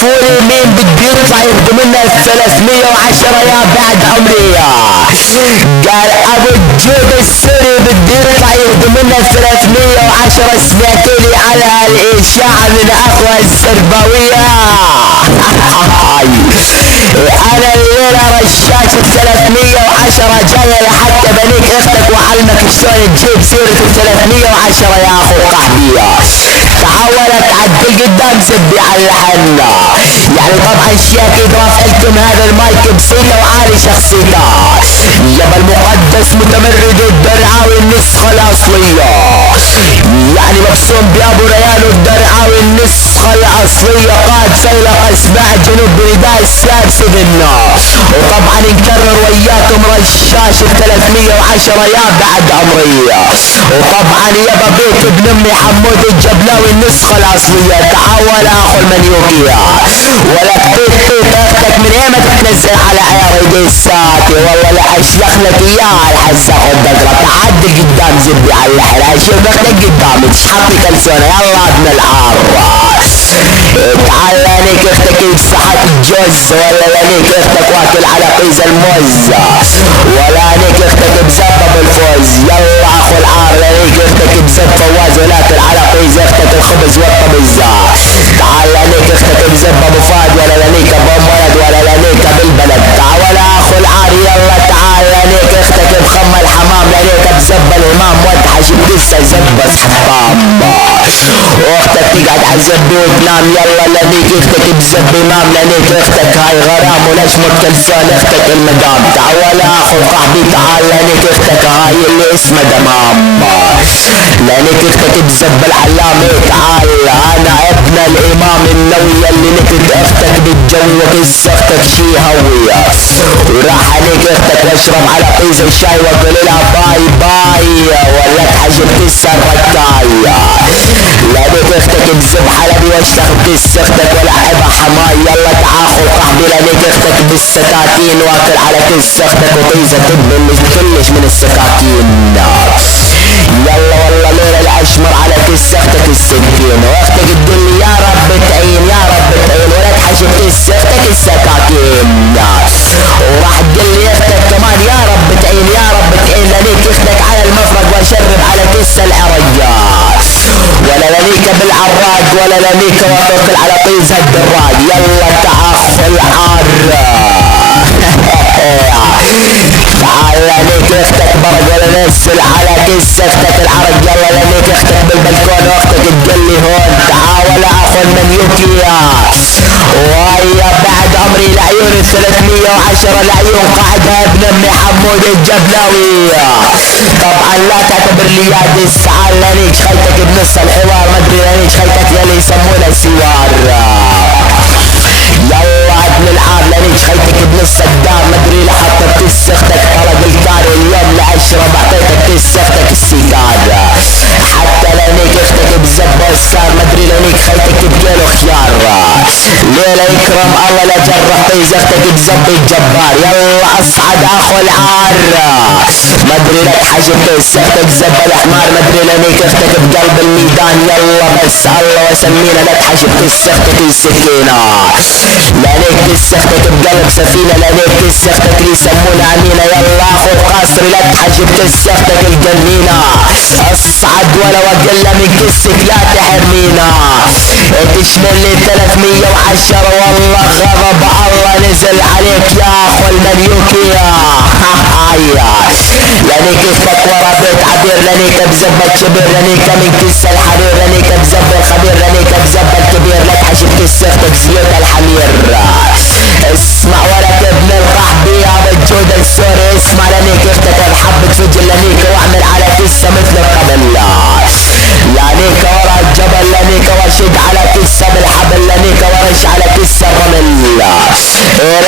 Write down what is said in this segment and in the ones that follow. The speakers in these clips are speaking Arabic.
عرفوني مين بده يطلع يخدم لنا 310 يا بعد عمري. قال ابو الجود السوري بده يطلع يخدم لنا 310. سمعتولي على الاشاعة من اخوة السرباوية. انا الليلة رشاش 310 جاية لحتى بنيك اختك وعلمك شلون تجيب سيرة 310 يا اخو قحبية. تعولت عدل قدام زبي على الحنة. يعني طبعا شياكي اضراف لكم هذا المايك بسيطة وعالي شخصيته. يابا المقدس متمرد الدرعاوي النسخة الاصلية. يعني مبسوم بابو ريان الدرعاوي النسخة الاصلية. قاد سيلق اسماع جنوب برداء السادس بنا. وطبعا نكرر وياكم رشاش 310 يا بعد عمري. وطبعا يابا بيت ابن امي حمود الجبلاوي النسخة الاصلية. تعال اخو المنيوكية ولا تطيط اختك من ايمة تتنزل على عيار قساتي. والله لا اشلخ لك اياها الحزاق والدقرة. تعدل قدام زبي على الحلا. شوف اختك قدامي تشحطي كلسونة. يلا ابن العار تعال لانيك اختك بساحة الجوز. ولا لانيك اختك واكل على قيز الموز. ولا لانيك اختك بزبة بالفوز. يلا اخو العار لانيك اختك بزب فواز ولاكل على قيز اختك الخبز والطبزة. تعال لانيك اختك بزبة بفاد. ولا لانيك بام ولد ولا لانيك بالبلد. تعال ولا اخو العار يلا تعال لانيك اختك بخم الحمام. لانيك بزبة الامام ودحش بقصة زبة حطام. واختك تقعد على الزبي وتنام. يلا لانيك اختك بزب امام. لانيك اختك هاي غرام ونجمة كلسان اختك المدام. تعال ولا اخو قحبي تعال لانيك اختك هاي اللي اسمها دمام. لانيك اختك بزب العلامة. تعال انا ابن الامام النووي اللي نكت اختك بالجو وكس اختك شي هوية. وراح عليك اختك واشرب على قيز الشاي واقول لها باي باي. ولا تحجب كس الركاية. لانيك اختك بزب حلبي واشتغل كس اختك ولعبها حماي. يلا تعاخو قحبي لانيك اختك بالسكاكين واكل على كس اختك وقيزة تبن كلش من السكاكين. يلا والله ليلة الاشمر على كس اختك السكين. واختك تقول يا رب تعين يا رب تعين. ولا تحجب كس اختك السكاكين. وراح تقول لي اختك كمان يا رب تعين يا رب تعين. لانيك اختك على المفرق واشرب على كس العريات. ولا لانيك بالعراق ولا لانيك وتوكل على طيز الدراج. يلا تعاخو العار تعال لانيك اختك برق ولا نزل على كس اختك العرق. يلا لانيك اختك بالبلكون واختك تقلي هون. تعال اخو المنيوكية ويا بعد عمري العيون 310 العيون قاعدها ابن امي حمود الجبلاوي. طبعا لا تعتبر لي يا دس. تعال لانيك خيتك بنص الحوار. مدري لانيك خيتك يلي يسمونها سوار. يلا ابن العار لانيك خيتك بنص الدار. مدري لحطت كس اختك طلق الكار. اليوم لاشرب اعطيتك كس اختك السيجار. حتى لانيك اختك بزبة والسار. مدري لانيك خيتك بقيله خيار. ليلة يكرم الله لا جرح طيز اختك بزب الجبار. يلا اصعد اخو العار. مدري لك حجب كس اختك زب الحمار. مدري لانيك اختك بقلب الميدان. يلا بس الله وسمينا لك حجب كس اختك السكينة. لانيك كس اختك بقلب سفينة. لانيك كس اختك اللي يسمونها امينة. يلا اخو القاصر لك حجب كس اختك الجنينة. اصعد ولا وقل من كسك لا تحرمينا. تشمل لي 310 والله غضب الله نزل عليك يا اخو المنيوكية. لانيك اختك ورا بيت عبير. لانيك بزبة شبير. لانيك من كس الحرير. لانيك بزبة الخبير. لانيك بزبة الكبير. لا تحجب كس اختك زيوت الحمير. اسمع ولك ابن القحبي يا بالجود السوري. اسمع لانيك اختك بحبة فجل. لانيك واعمل على كسة مثل القبل. لانيك ورا الجبل. لانيك واشد على كسة بالحبل. لانيك ورش على كسة الرمل.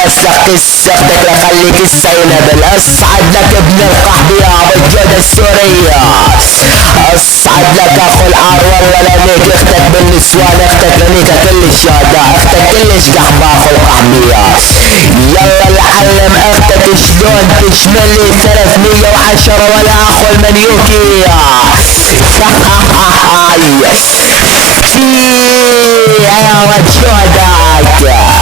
رسخ كسة اختك لخلي كسة ينبل. اصعد لك ابن القحبي يا بالجود السوري. اصعد لك اخو العار. والله لانيك اختك بالنسوان. اختك لانيك كلش يادا. اختك كلش قحبة اخو القحبية. يلا نعلم اختك شلون تشمل لي 310 ولا اخو المنيوكية. يا رجودة حاجة.